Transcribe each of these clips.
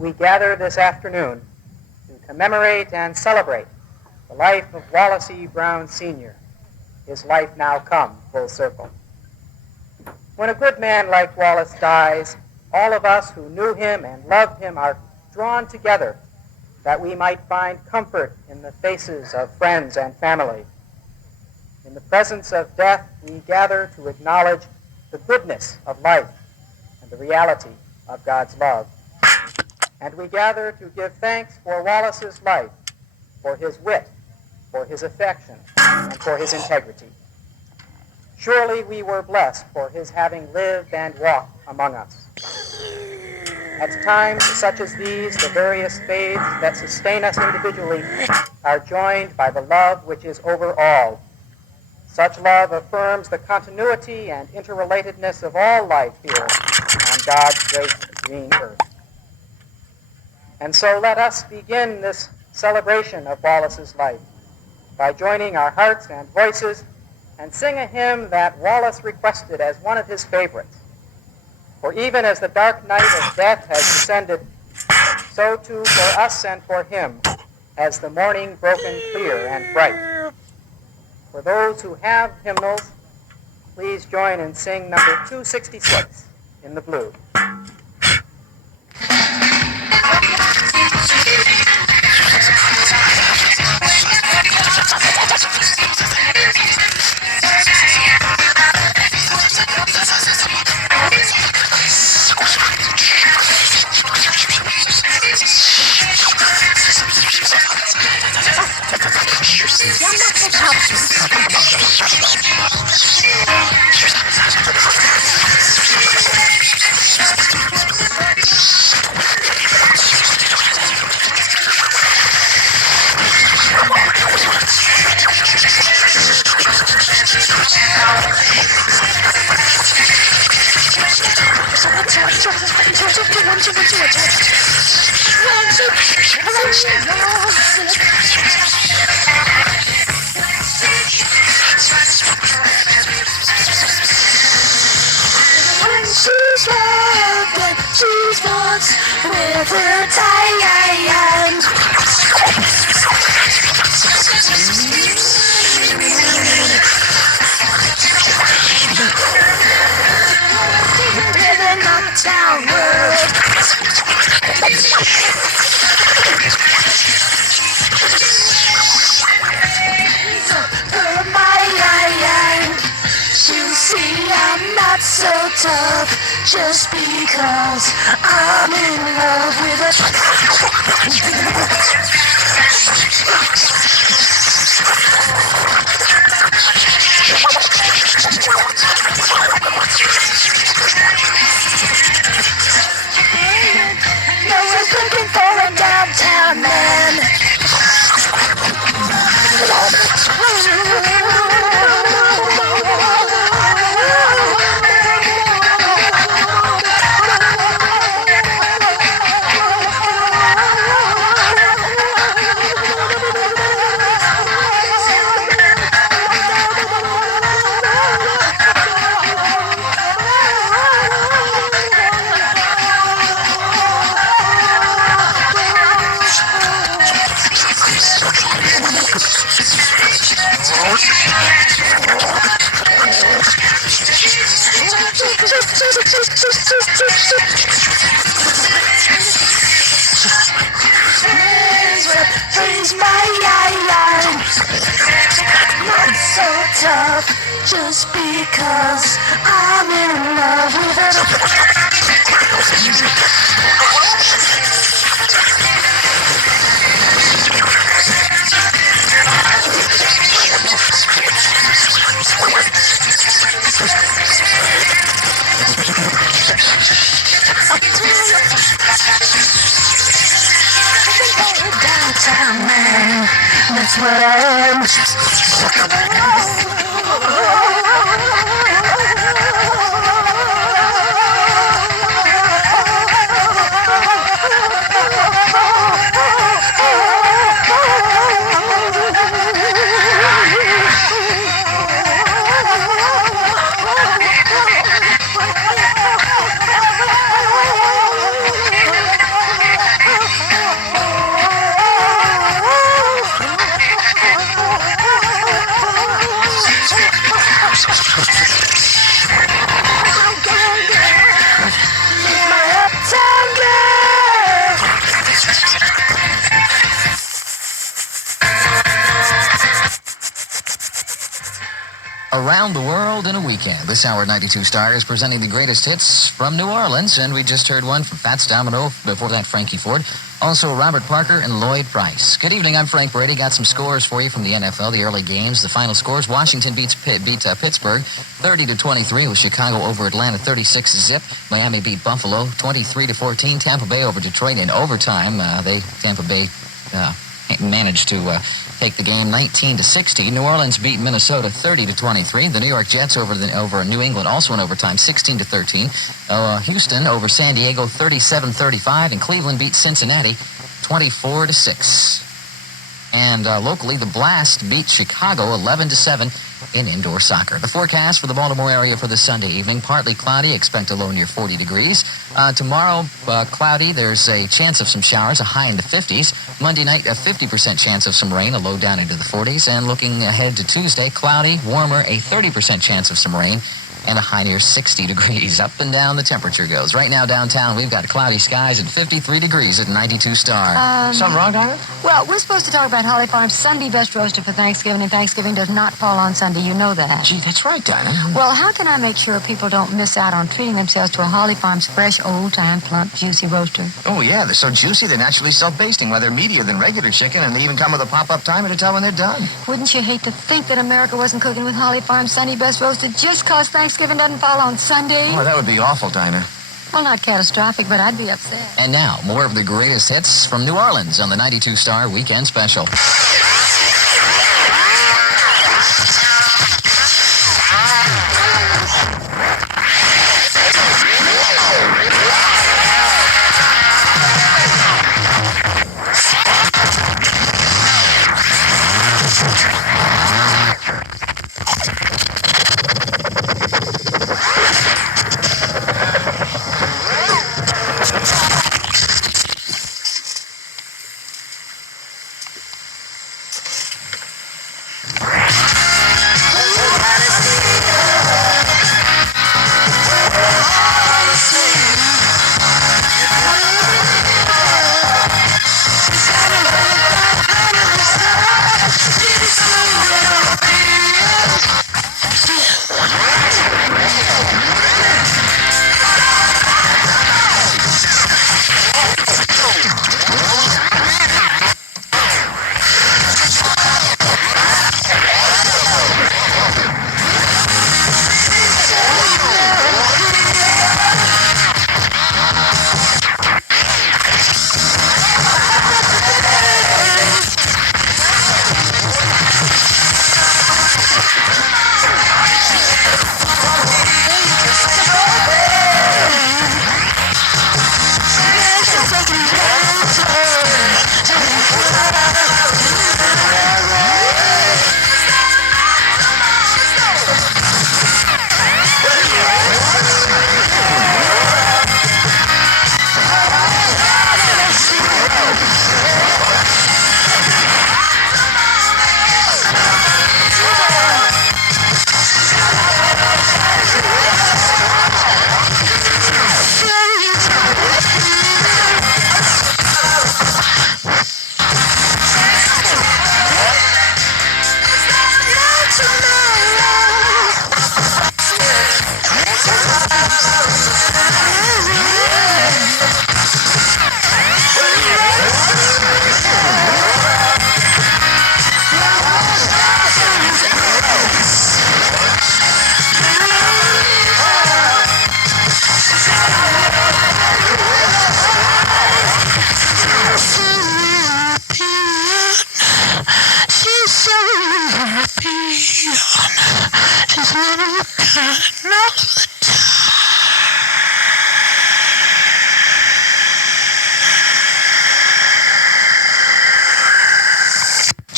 we gather this afternoon to commemorate and celebrate the life of Wallace E. Brown Sr., his life now come full circle. When a good man like Wallace dies, all of us who knew him and loved him are drawn together that we might find comfort in the faces of friends and family. In the presence of death, we gather to acknowledge the goodness of life and the reality of God's love. And we gather to give thanks for Wallace's life, for his wit, for his affection, and for his integrity. Surely we were blessed for his having lived and walked among us. At times such as these, the various faiths that sustain us individually are joined by the love which is over all. Such love affirms the continuity and interrelatedness of all life here on God's great green earth. And so let us begin this celebration of Wallace's life by joining our hearts and voices and sing a hymn that Wallace requested as one of his favorites. For even as the dark night of death has descended, so too for us and for him has the morning broken clear and bright. For those who have hymnals, please join and sing number 266 in the blue. She's walks with her tie. Living uptown world. You see, I'm not so tough just because I'm in love with a no one's looking for a downtown man. Here's my line. Not so tough just because I'm in love with it. Downtown man, that's what I am. around the world in a weekend. This hour, 92 Stars, presenting the greatest hits from New Orleans, and we just heard one from Fats Domino, before that Frankie Ford, also Robert Parker and Lloyd Price. Good evening, I'm Frank Brady. Got some scores for you from the NFL, the early games, the final scores. Washington beat Pittsburgh 30-23, with Chicago over Atlanta 36-zip. Miami beat Buffalo 23-14. Tampa Bay over Detroit in overtime. Tampa Bay managed to take the game 19-16. New Orleans beat Minnesota 30-23. The New York Jets over New England, also in overtime, 16-13. Houston over San Diego 37-35, and Cleveland beat Cincinnati 24-6. And locally, the Blast beat Chicago 11-7 in indoor soccer. The forecast for the Baltimore area for this Sunday evening: partly cloudy, expect a low near 40 degrees. Tomorrow, cloudy, there's a chance of some showers, a high in the 50s. Monday night, a 50% chance of some rain, a low down into the 40s. And looking ahead to Tuesday, cloudy, warmer, a 30% chance of some rain, and a high near 60 degrees. Up and down the temperature goes. Right now downtown, we've got cloudy skies and 53 degrees at 92 Star. Something wrong, Diamond? Well, we're supposed to talk about Holly Farm's Sunday best roasted for Thanksgiving, and Thanksgiving does not fall on Sunday. You know that. Gee, that's right, Dinah. Well, how can I make sure people don't miss out on treating themselves to a Holly Farm's fresh, old-time, plump, juicy roaster? Oh, yeah, they're so juicy, they're naturally self-basting, while they're meatier than regular chicken, and they even come with a pop-up timer to tell when they're done. Wouldn't you hate to think that America wasn't cooking with Holly Farm's Sunday best roasted just because Thanksgiving doesn't fall on Sunday? Oh, that would be awful, Dinah. Well, not catastrophic, but I'd be upset. And now, more of the greatest hits from New Orleans on the 92 Star Weekend Special.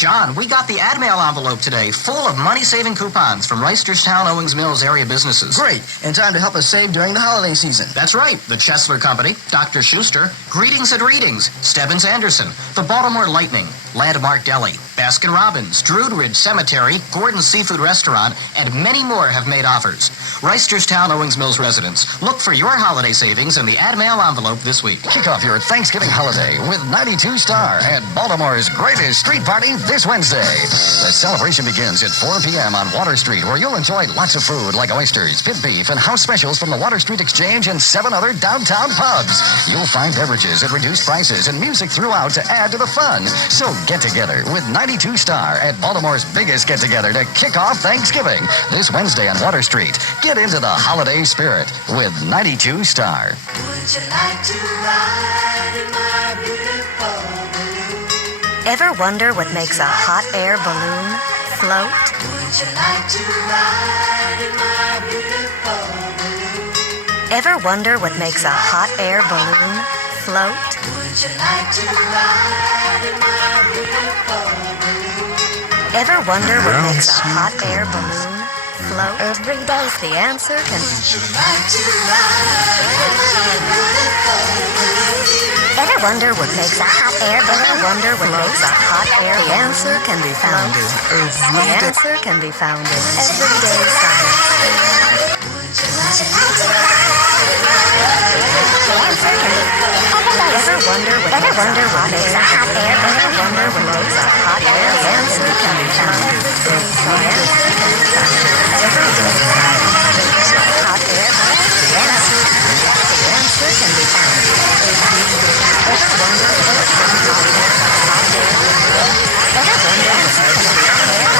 John, we got the ad mail envelope today, full of money-saving coupons from Reisterstown, Owings Mills area businesses. Great, and time to help us save during the holiday season. That's right. The Chesler Company, Dr. Schuster, Greetings and Readings, Stebbins Anderson, the Baltimore Lightning, Landmark Deli, Baskin-Robbins, Druid Ridge Cemetery, Gordon's Seafood Restaurant, and many more have made offers. Reisterstown Owings Mills residents, look for your holiday savings in the ad mail envelope this week. Kick off your Thanksgiving holiday with 92 Star at Baltimore's greatest street party this Wednesday. The celebration begins at 4 p.m. on Water Street, where you'll enjoy lots of food like oysters, pit beef, and house specials from the Water Street Exchange and 7 other downtown pubs. You'll find beverages at reduced prices and music throughout to add to the fun. So get together with 92 Star at Baltimore's biggest get-together to kick off Thanksgiving this Wednesday on Water Street. Get into the holiday spirit with 92 Star. Would you like to ride in my beautiful balloon? Ever wonder what makes a hot air balloon float? Would you like to ride in my beautiful balloon? Ever wonder what makes a hot air balloon float? Would you like to ride in my beautiful balloon? Ever wonder what makes a hot air balloon float? Every day's the answer can... Would you like to ride in my beautiful balloon? Ever wonder what makes a hot air balloon? Ever wonder what makes a hot air balloon? The answer can be found in... The answer can be found in everyday science. Would you like to ride in my The answer can be... Ever wonder what makes a hot air balloon? Ever wonder what makes a hot air balloon? The answer can be found in... The answer can be found in everyday science. Hot air balloon? The answer can be found in... Ever wonder what makes a hot air balloon? Ever wonder what makes a hot air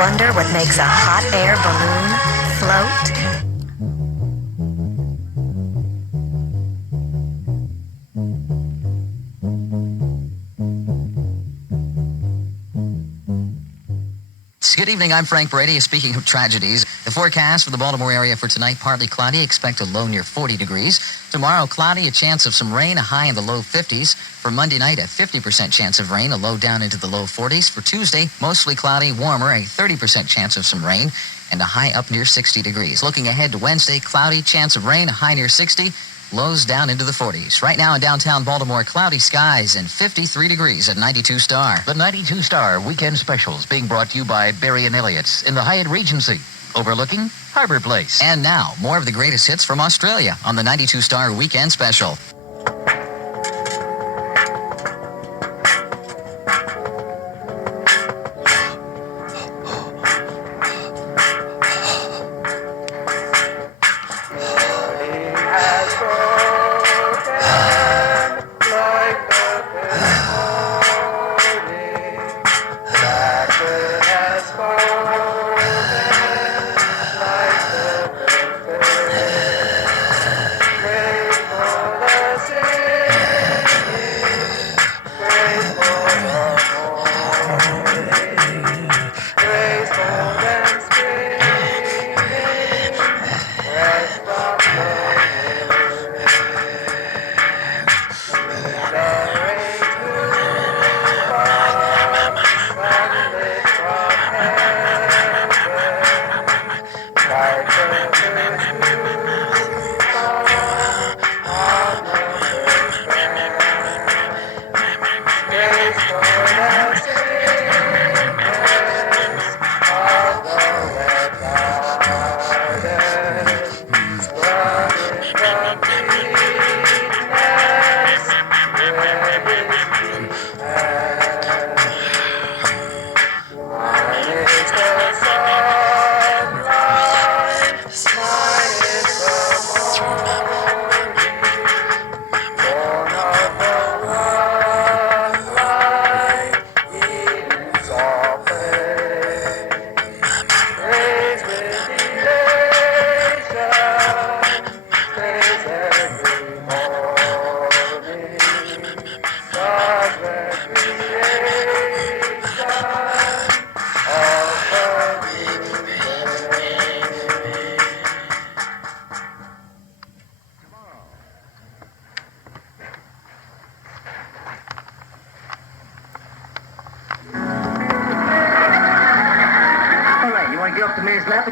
wonder what makes a hot air balloon float? Good evening, I'm Frank Brady. Speaking of tragedies, the forecast for the Baltimore area for tonight, partly cloudy, expect a low near 40 degrees. Tomorrow, cloudy, a chance of some rain, a high in the low 50s. For Monday night, a 50% chance of rain, a low down into the low 40s. For Tuesday, mostly cloudy, warmer, a 30% chance of some rain, and a high up near 60 degrees. Looking ahead to Wednesday, cloudy, chance of rain, a high near 60. Lows down into the 40s. Right now in downtown Baltimore, cloudy skies and 53 degrees at 92 Star. The 92 Star Weekend Specials being brought to you by Berry & Elliott's in the Hyatt Regency, overlooking Harbor Place. And now, more of the greatest hits from Australia on the 92 Star Weekend Special.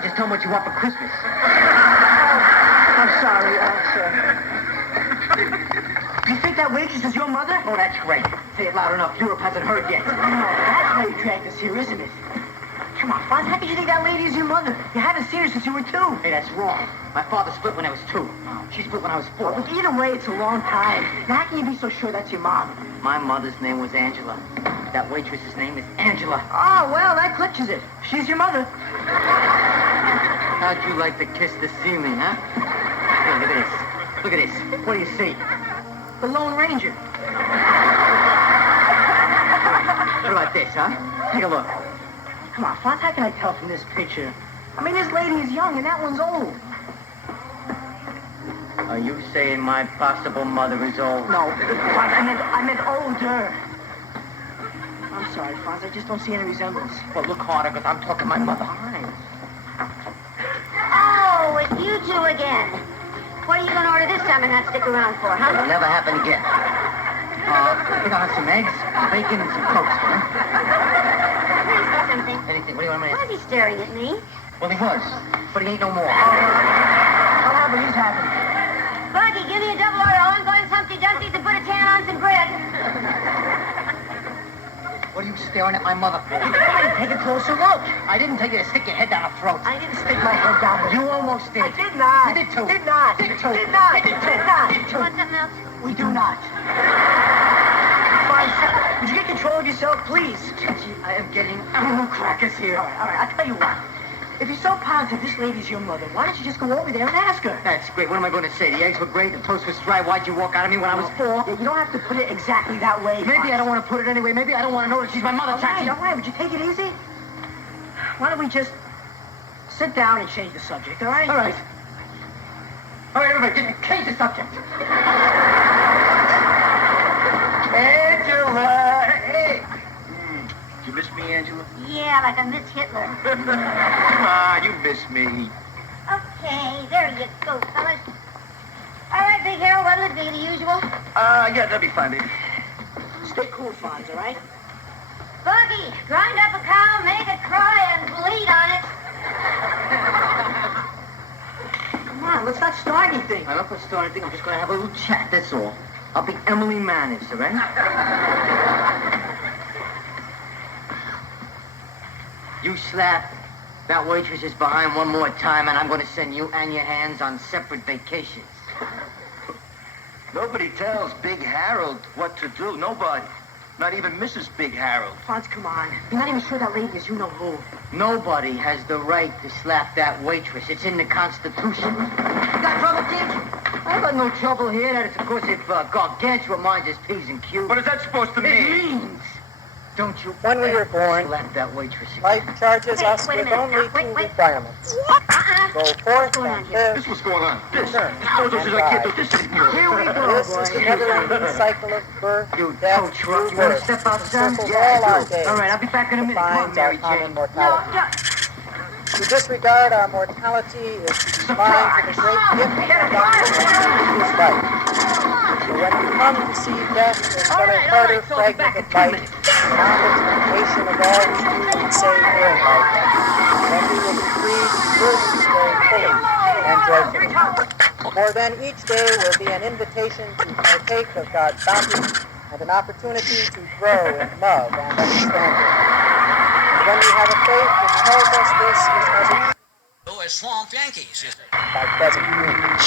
Just tell me what you want for Christmas. I'm sorry, sir. You think that waitress is your mother? Oh, that's great. Say it loud enough. Europe hasn't heard yet. Oh, that's why you dragged us here, isn't it? Come on, Fonz. How could you think that lady is your mother? You haven't seen her since you were 2. Hey, that's wrong. My father split when I was 2. She split when I was 4. But either way, it's a long time. Now, how can you be so sure that's your mom? My mother's name was Angela. That waitress's name is Angela. Oh, well, that clinches it. She's your mother. How'd you like to kiss the ceiling, huh? Here, look at this. Look at this. What do you see? The Lone Ranger. What about this, huh? Take a look. Come on, Fonz, how can I tell from this picture? I mean, this lady is young and that one's old. Are you saying my possible mother is old? No, Fonz, I meant older. I'm sorry, Fonz, I just don't see any resemblance. Well, look harder, because I'm talking my mother. Fine. Oh, it's you two again. What are you going to order this time and not stick around for, huh? It'll never happen again. I think I'll have some eggs, some bacon, and some toast, huh? Something. Anything. What do you want me to... Why is he staring at me? Well, he was, but he ain't no more. What happened? He's happy. Buggy, give me a double Oreo, ongoing Humpty Dumpty, and put a tan on some bread. What are you staring at my mother for? Take a closer look. I didn't tell you to stick your head down her throat. I didn't stick my head down her. You almost did. I did not. You did too. Did not. Did too. Did not. Did not. Did You want something else? We do not. Fine. Would you get control of yourself, please? Gee, I am getting crackers here. All right. I'll tell you what. If you're so positive this lady's your mother, why don't you just go over there and ask her? That's great. What am I going to say? The eggs were great, the toast was dry. Why'd you walk out of me when I was 4? Yeah, you don't have to put it exactly that way. Maybe I don't want to put it anyway. Maybe I don't want to know that she's my mother, Taxi. All right. Would you take it easy? why don't we just sit down and change the subject, all right? All right. All right, everybody, change the subject. Angela, hey. Did you miss me, Angela? Yeah, like I miss Hitler. Come on, you miss me. Okay, there you go, fellas. All right, Big Harold, what'll it be, the usual? Yeah, that'll be fine, baby. Stay cool, Fonz, all right? Buggy, grind up a cow, make it cry, and bleed on it. Come on, let's not start anything. I'm not going to start anything. I'm just going to have a little chat, that's all. I'll be Emily Manners, all right? You slap that waitress is behind one more time, and I'm going to send you and your hands on separate vacations. Nobody tells Big Harold what to do. Nobody. Not even Mrs. Big Harold. Fonz, come on. You're not even sure that lady is you know who. Nobody has the right to slap that waitress. It's in the Constitution. You got trouble, kid? I got no trouble here. That is, of course, if Gargantua minds his P's and Q's. What is that supposed to It mean? means, don't you When we were born, slap that waitress again. life charges us Wait a with minute only now. Wait, two wait. requirements. Go forth What's going on and here? live, This what's going on. This. learn, Oh, this is and I can't do die. this anymore. Here we go, This is the never-ending cycle of birth, You death, tow truck. rebirth. You want to step out, son? Circles Yeah, all I our do. days. All right, I'll be back in a minute. Come on, Defines our Mary common Jane. mortality. To disregard our mortality is to be blind to the great gift and opportunity which is life. So when we come to see death as but a harder fragment of life, beyond expectation of all we do and say during life, then we will be free to live each day fully and joyfully. For then each day will be an invitation to partake of God's bounty and an opportunity to grow in love and understanding. And when we have a faith which tells us this is as it As swamp Yankees. by present means.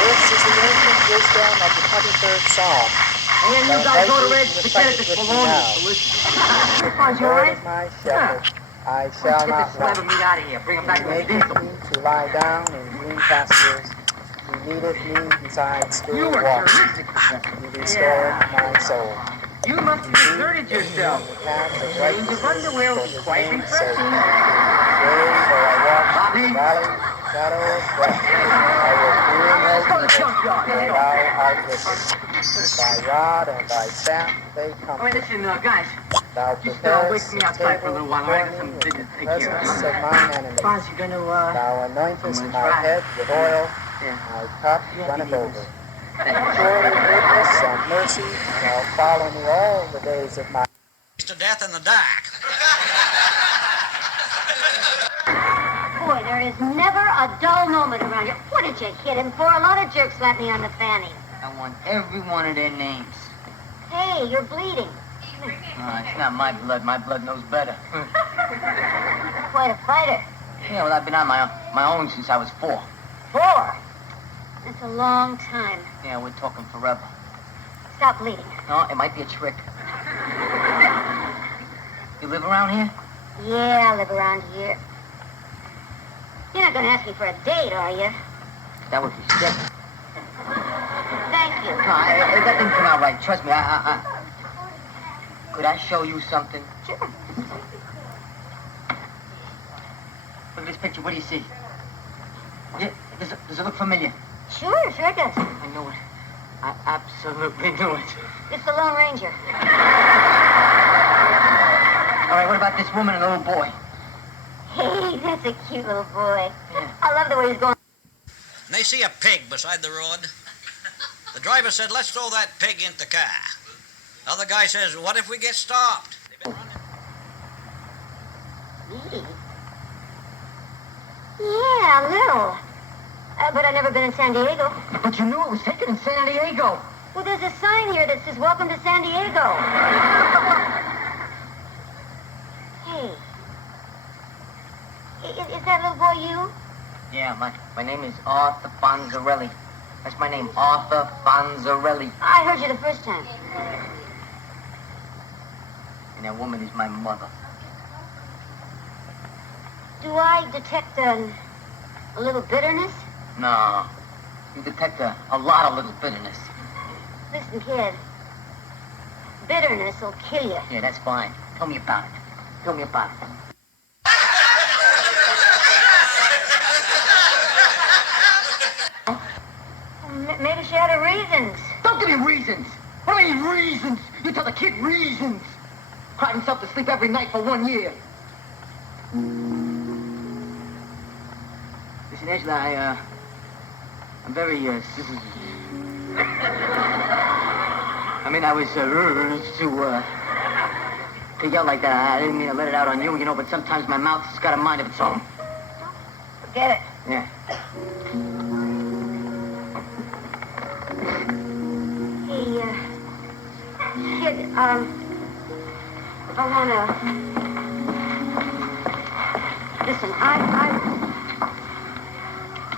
This is the ancient wisdom of the 23rd Psalm. And then you guys go to Red to get at this baloney. Hey, Fonz, you all Lord right? is my shepherd, I Let's shall get not this slab of want. meat out of here. Bring him back He to his maketh vehicle. me to lie down in green pastures. He leadeth me beside still You are waters. terrific. He restoreth my soul. You must have deserted yourself. The paths of Change of righteousness underwear for would be his quite name's sake. refreshing. Yea, though I walk Bobby? through the valley, of the shadow of death, I will fear Let's go no to the evil, junkyard. for Let's go. thou art with me. Thy rod and thy staff, they All right, comfort. listen, guys. Thou Just wait preparest for me the outside for a table little while. All right, I got before some me business in to the take care of. presence of mine enemies. Fonz, you gonna, Thou anointest I'm my gonna try. head with oil, Yeah. my cup You have to runneth do over. this. Surely goodness and mercy shall follow me all the days of my To death in the dark. Boy, there is never a dull moment around here. What did you hit him for? A lot of jerks slapped me on the fanny. I want every one of their names. Hey, you're bleeding. It's not my blood. My blood knows better. Quite a fighter. Yeah, well, I've been on my own since I was 4. 4. That's a long time. Yeah, we're talking forever. Stop bleeding. No, it might be a trick. You live around here? Yeah, I live around here. You're not going to ask me for a date, are you? That would be sick. Thank you. No, that didn't come out right. Trust me, Could I show you something? Sure. Look at this picture. What do you see? Yeah, does it look familiar? Sure it does. I knew it. I absolutely knew it. It's the Lone Ranger. All right, what about this woman and the little boy? Hey, that's a cute little boy. Yeah. I love the way he's going. And they see a pig beside the road. The driver said, let's throw that pig into the car. Other guy says, what if we get stopped? They've been running. Me? Yeah, a little. But I've never been in San Diego. But you knew it was taken in San Diego. Well, there's a sign here that says, welcome to San Diego. Hey. Is that little boy you? Yeah, my name is Arthur Fonzarelli. That's my name, Arthur Fonzarelli. I heard you the first time. And that woman is my mother. Do I detect a little bitterness? No. You detect a lot of little bitterness. Listen, kid. Bitterness will kill you. Yeah, that's fine. Tell me about it. Tell me about it. reasons. Don't give me reasons. What do you mean reasons? You tell the kid reasons. Cried himself to sleep every night for 1 year. Listen, Angela, I'm very, I mean, I was, to yell like that. I didn't mean to let it out on you, but sometimes my mouth's got a mind of its own. Forget it. Yeah. Hey, kid, I wanna... Listen, I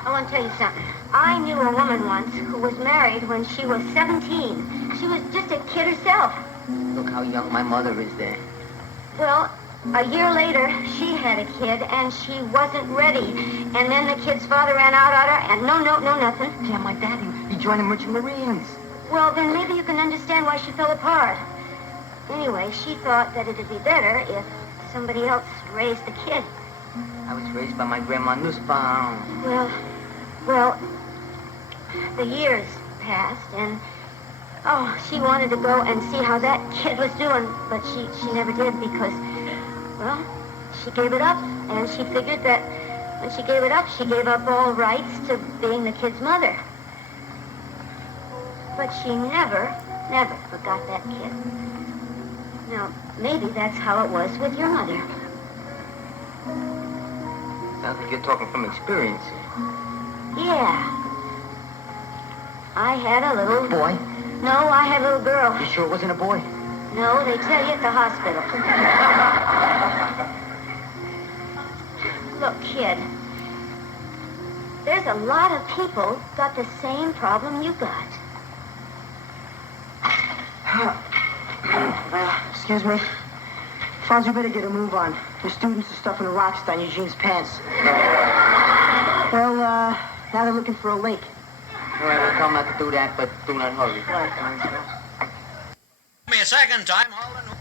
want to tell you something. I knew a woman once who was married when she was 17. She was just a kid herself. Look how young my mother is there. Well, a year later, she had a kid, and she wasn't ready. And then the kid's father ran out on her, and no nothing. Yeah, my daddy, he joined the Merchant Marines. Well, then maybe you can understand why she fell apart. Anyway, she thought that it'd be better if somebody else raised the kid. I was raised by my grandma Nussbaum. Well, the years passed, and she wanted to go and see how that kid was doing, but she never did because, well, she gave it up, and she figured that when she gave it up, she gave up all rights to being the kid's mother. But she never forgot that kid. Now, maybe that's how it was with your mother. Sounds like you're talking from experience. Yeah. I had a little... Boy? No, I had a little girl. You sure it wasn't a boy? No, they tell you at the hospital. Look, kid. There's a lot of people got the same problem you got. Excuse me. Fonz, you better get a move on. The students are stuffing the rocks down Eugene's pants. Well, now they're looking for a lake. All right, we'll tell them not to do that, but do not hurry. Right, Give me a second time, Holden.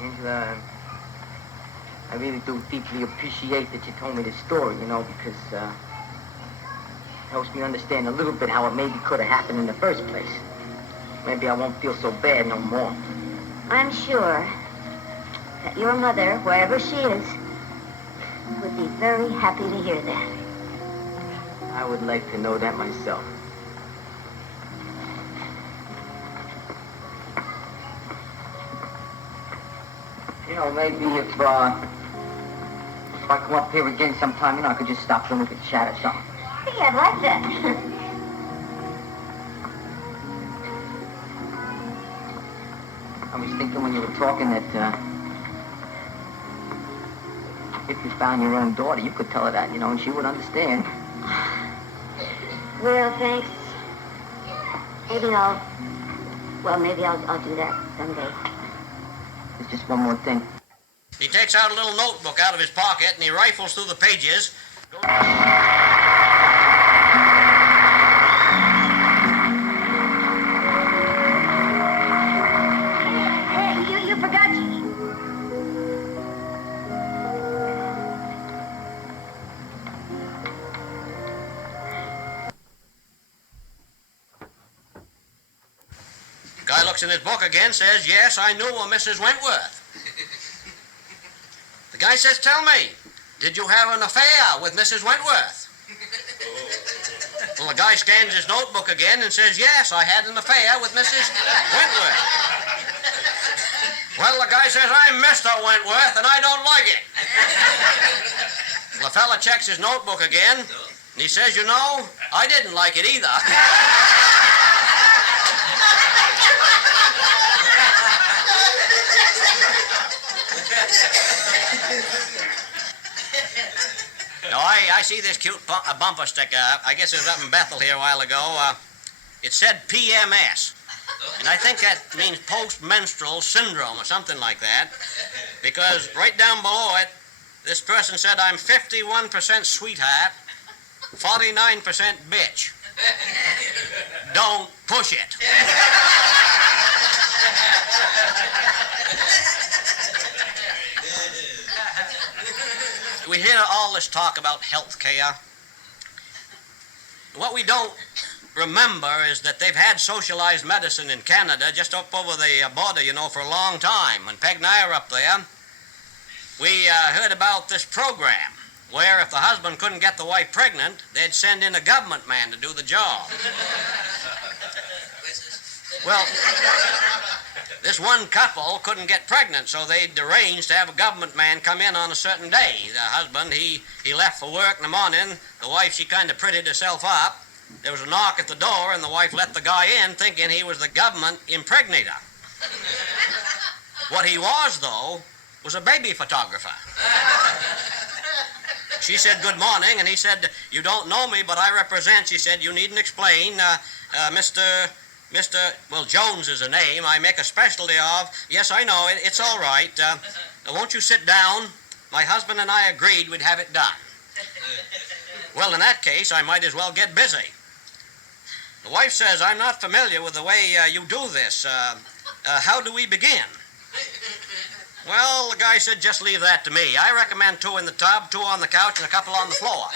Angela, I really do deeply appreciate that you told me this story, because it helps me understand a little bit how it maybe could have happened in the first place. Maybe I won't feel so bad no more. I'm sure that your mother, wherever she is, would be very happy to hear that. I would like to know that myself. Maybe if I come up here again sometime, I could just stop and we could chat or something. Hey, I'd like that. I was thinking when you were talking that, if you found your own daughter, you could tell her that, and she would understand. Well, thanks. Maybe I'll do that someday. There's just one more thing. He takes out a little notebook out of his pocket and he rifles through the pages. Hey, you forgot. Guy looks in his book again, says, yes, I knew a Mrs. Wentworth. The guy says, tell me, did you have an affair with Mrs. Wentworth? Well, the guy scans his notebook again and says, yes, I had an affair with Mrs. Wentworth. Well, the guy says, I'm Mr. Wentworth, and I don't like it. Well, the fella checks his notebook again, and he says, I didn't like it either. Now, I see this cute bumper sticker. I guess it was up in Bethel here a while ago. It said PMS. And I think that means post-menstrual syndrome or something like that. Because right down below it, this person said, I'm 51% sweetheart, 49% bitch. Don't push it. we hear all this talk about health care. What we don't remember is that they've had socialized medicine in Canada just up over the border, for a long time. When Peg and I were up there, we heard about this program where if the husband couldn't get the wife pregnant, they'd send in a government man to do the job. Well, this one couple couldn't get pregnant, so they'd arranged to have a government man come in on a certain day. The husband, he left for work in the morning. The wife, she kind of prettied herself up. There was a knock at the door, and the wife let the guy in, thinking he was the government impregnator. What he was, though, was a baby photographer. She said, "Good morning," and he said, "You don't know me, but I represent," she said, "you needn't explain, Mr., well, Jones is a name I make a specialty of." "Yes, I know, it's all right. Won't you sit down? My husband and I agreed we'd have it done." "Well, in that case, I might as well get busy." The wife says, "I'm not familiar with the way you do this. How do we begin?" Well, the guy said, "Just leave that to me. I recommend 2 in the tub, 2 on the couch, and a couple on the floor."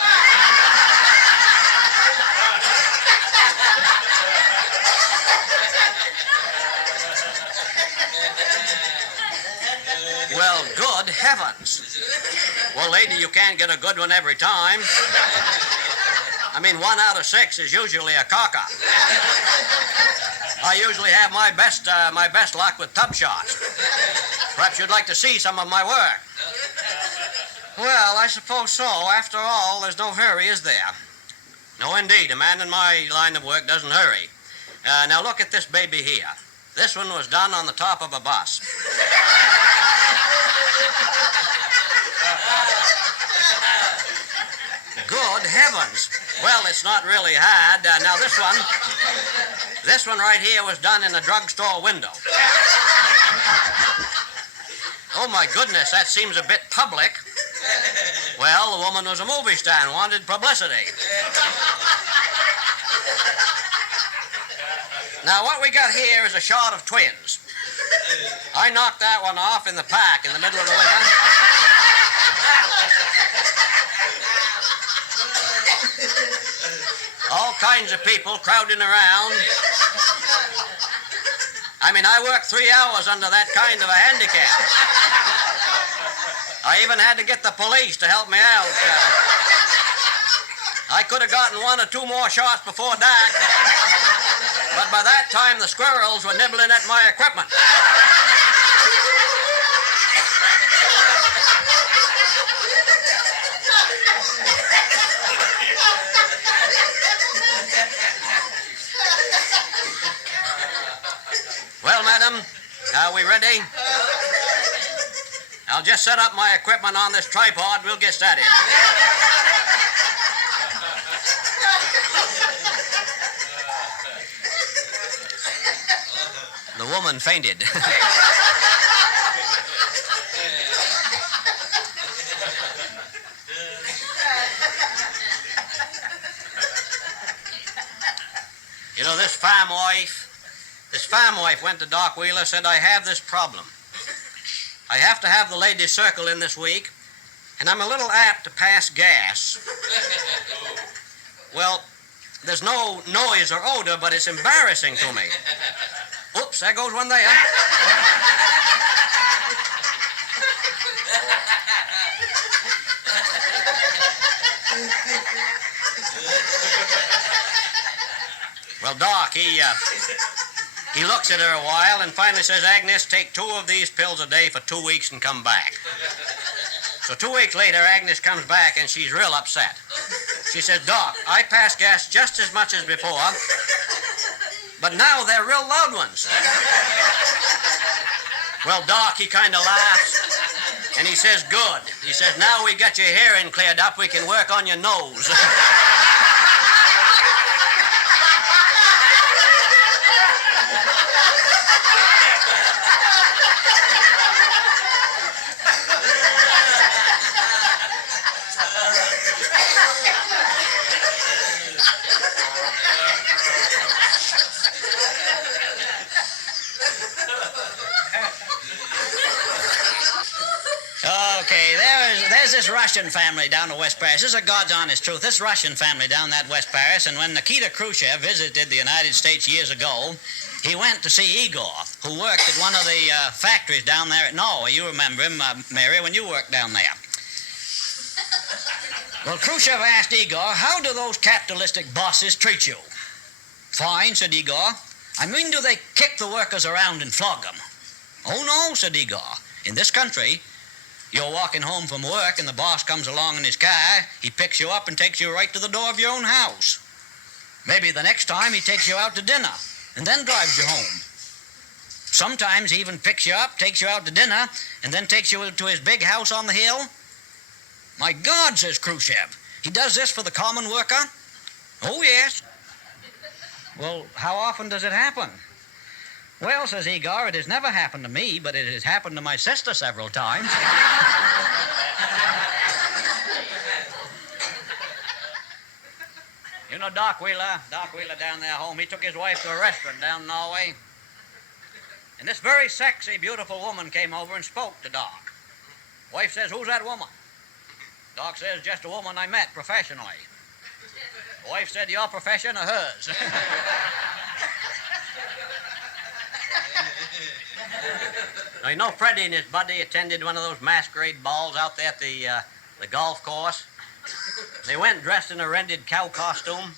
Well, good heavens. Well, lady, you can't get a good one every time. I mean, 1 out of 6 is usually a cocker. I usually have my best luck with tub shots. Perhaps you'd like to see some of my work. Well, I suppose so. After all, there's no hurry, is there? No, indeed. A man in my line of work doesn't hurry. Now, look at this baby here. This one was done on the top of a bus. Good heavens. Well, it's not really hard. Now, this one right here was done in a drugstore window. Oh, my goodness, that seems a bit public. Well, the woman was a movie star and wanted publicity. Now, what we got here is a shot of twins. I knocked that one off in the park in the middle of the winter. All kinds of people crowding around. I mean, I worked 3 hours under that kind of a handicap. I even had to get the police to help me out. I could have gotten 1 or 2 more shots before dark, but by that time the squirrels were nibbling at my equipment. Well, madam, are we ready? I'll just set up my equipment on this tripod. We'll get started. The woman fainted. You know, this farm wife went to Doc Wheeler, said, "I have this problem. I have to have the ladies circle in this week, and I'm a little apt to pass gas. Well, there's no noise or odor, but it's embarrassing to me." Oops, there goes one there. Well, Doc, he looks at her a while and finally says, "Agnes, take 2 of these pills a day for 2 weeks and come back." So 2 weeks later, Agnes comes back and she's real upset. She says, "Doc, I pass gas just as much as before, but now they're real loud ones." Well, Doc, he kind of laughs and he says, "Good." He says, "Now we got your hearing cleared up, we can work on your nose." Okay, there's was this Russian family down to West Paris. This is a God's honest truth. This Russian family down that West Paris, and when Nikita Khrushchev visited the United States years ago, he went to see Igor, who worked at one of the factories down there at Norway. You remember him, Mary, when you worked down there. Well, Khrushchev asked Igor, how do those capitalistic bosses treat you? Fine, said Igor. I mean, do they kick the workers around and flog them? Oh, no, said Igor. In this country, you're walking home from work and the boss comes along in his car, he picks you up and takes you right to the door of your own house. Maybe the next time he takes you out to dinner and then drives you home. Sometimes he even picks you up, takes you out to dinner, and then takes you to his big house on the hill. My God, says Khrushchev, he does this for the common worker? Oh, yes. Well, how often does it happen? Well, says Igor, it has never happened to me, but it has happened to my sister several times. You know Doc Wheeler down there home, he took his wife to a restaurant down in Norway. And this very sexy, beautiful woman came over and spoke to Doc. Wife says, who's that woman? Doc says, just a woman I met professionally. The wife said, your profession or hers? Now, you know, Freddie and his buddy attended one of those masquerade balls out there at the golf course. They went dressed in a rented cow costume.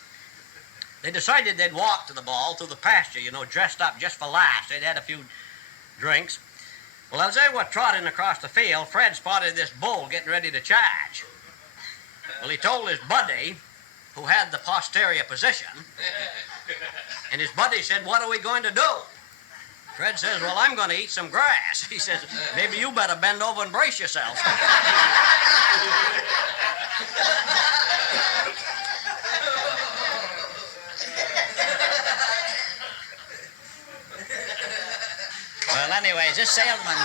They decided they'd walk to the ball through the pasture, you know, dressed up just for laughs. They'd had a few drinks. Well, as they were trotting across the field, Fred spotted this bull getting ready to charge. Well, he told his buddy, who had the posterior position, and his buddy said, what are we going to do? Fred says, well, I'm going to eat some grass. He says, maybe you better bend over and brace yourself. Well, anyways, this salesman,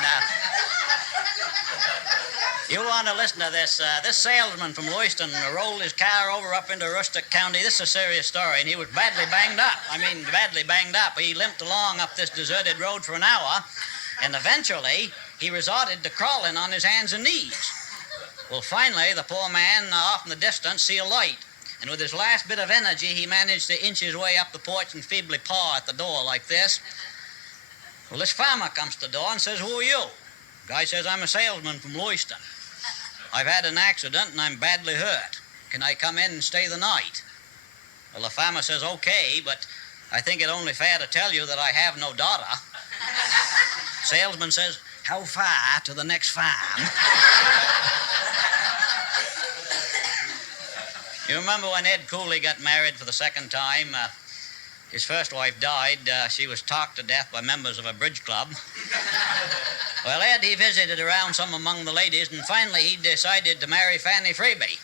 you want to listen to this. This salesman from Lewiston rolled his car over up into Rustic County. This is a serious story, and he was badly banged up. I mean, badly banged up. He limped along up this deserted road for an hour, and eventually he resorted to crawling on his hands and knees. Well, finally, the poor man off in the distance see a light, and with his last bit of energy, he managed to inch his way up the porch and feebly paw at the door like this. Well, this farmer comes to the door and says, who are you? The guy says, I'm a salesman from Lewiston. I've had an accident and I'm badly hurt. Can I come in and stay the night? Well, the farmer says, okay, but I think it only fair to tell you that I have no daughter. Salesman says, how far to the next farm? You remember when Ed Cooley got married for the second time? His first wife died. She was talked to death by members of a bridge club. Well, Ed, he visited around some among the ladies, and finally he decided to marry Fanny Freeby.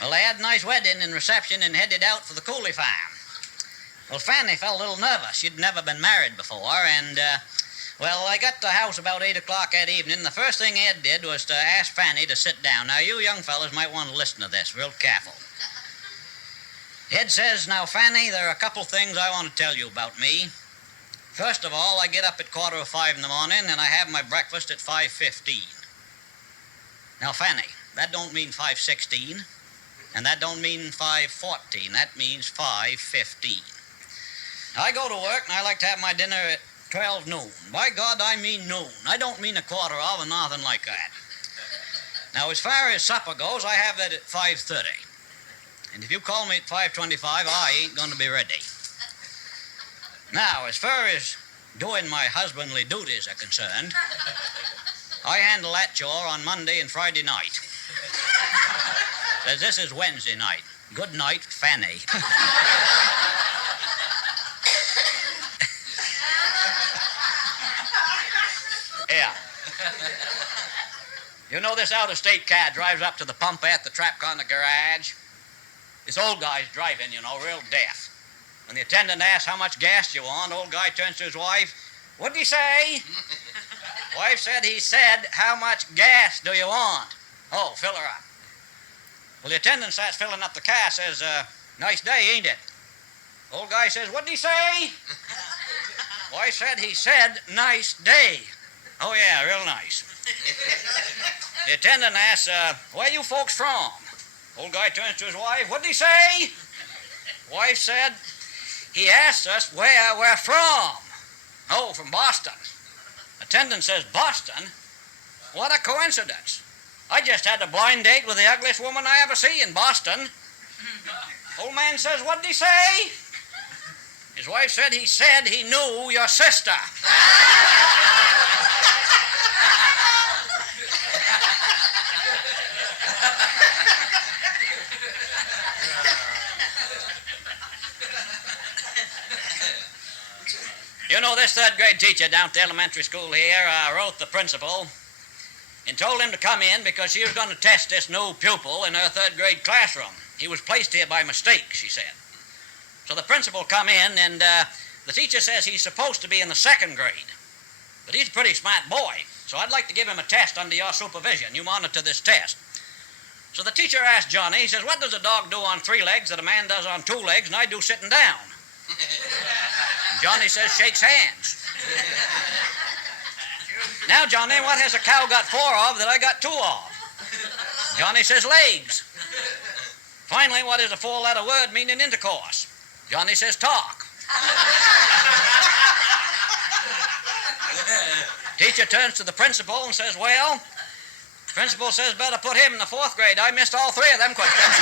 Well, they had a nice wedding and reception and headed out for the Cooley farm. Well, Fanny felt a little nervous. She'd never been married before, and, well, I got to the house about 8 o'clock that evening. The first thing Ed did was to ask Fanny to sit down. Now, you young fellas might want to listen to this real careful. Ed says, now, Fanny, there are a couple things I want to tell you about me. First of all, I get up at 4:45 in the morning, and I have my breakfast at 5:15. Now, Fanny, that don't mean 5:16, and that don't mean 5:14. That means 5:15. Now, I go to work, and I like to have my dinner at 12 noon. By God, I mean noon. I don't mean a quarter of or nothing like that. Now, as far as supper goes, I have that at 5:30. And if you call me at 5:25, I ain't going to be ready. Now, as far as doing my husbandly duties are concerned, I handle that chore on Monday and Friday night. Says this is Wednesday night. Good night, Fanny. Yeah. You know this out-of-state car drives up to the pump at the trap car in the garage? This old guy's driving, you know, real deaf. When the attendant asks how much gas you want, old guy turns to his wife. What'd he say? Wife said, he said, how much gas do you want? Oh, fill her up. Well, the attendant starts filling up the car, says, nice day, ain't it? Old guy says, what'd he say? Wife said, he said, nice day. Oh, yeah, real nice. The attendant asks, where you folks from? Old guy turns to his wife. What'd he say? Wife said, he asked us where we're from. Oh, from Boston. Attendant says, Boston? What a coincidence. I just had a blind date with the ugliest woman I ever see in Boston. Old man says, what'd he say? His wife said he knew your sister. You know, this third grade teacher down at the elementary school here wrote the principal and told him to come in because she was going to test this new pupil in her third grade classroom. He was placed here by mistake, she said. So the principal come in, and the teacher says he's supposed to be in the second grade. But he's a pretty smart boy, so I'd like to give him a test under your supervision. You monitor this test. So the teacher asked Johnny, he says, what does a dog do on 3 legs that a man does on 2 legs and I do sitting down? Johnny says, shakes hands. Now, Johnny, what has a cow got 4 of that I got 2 of? Johnny says, legs. Finally, what is a 4-letter word meaning intercourse? Johnny says, talk. Teacher turns to the principal and says, well, principal says better put him in the 4th grade. I missed all 3 of them questions.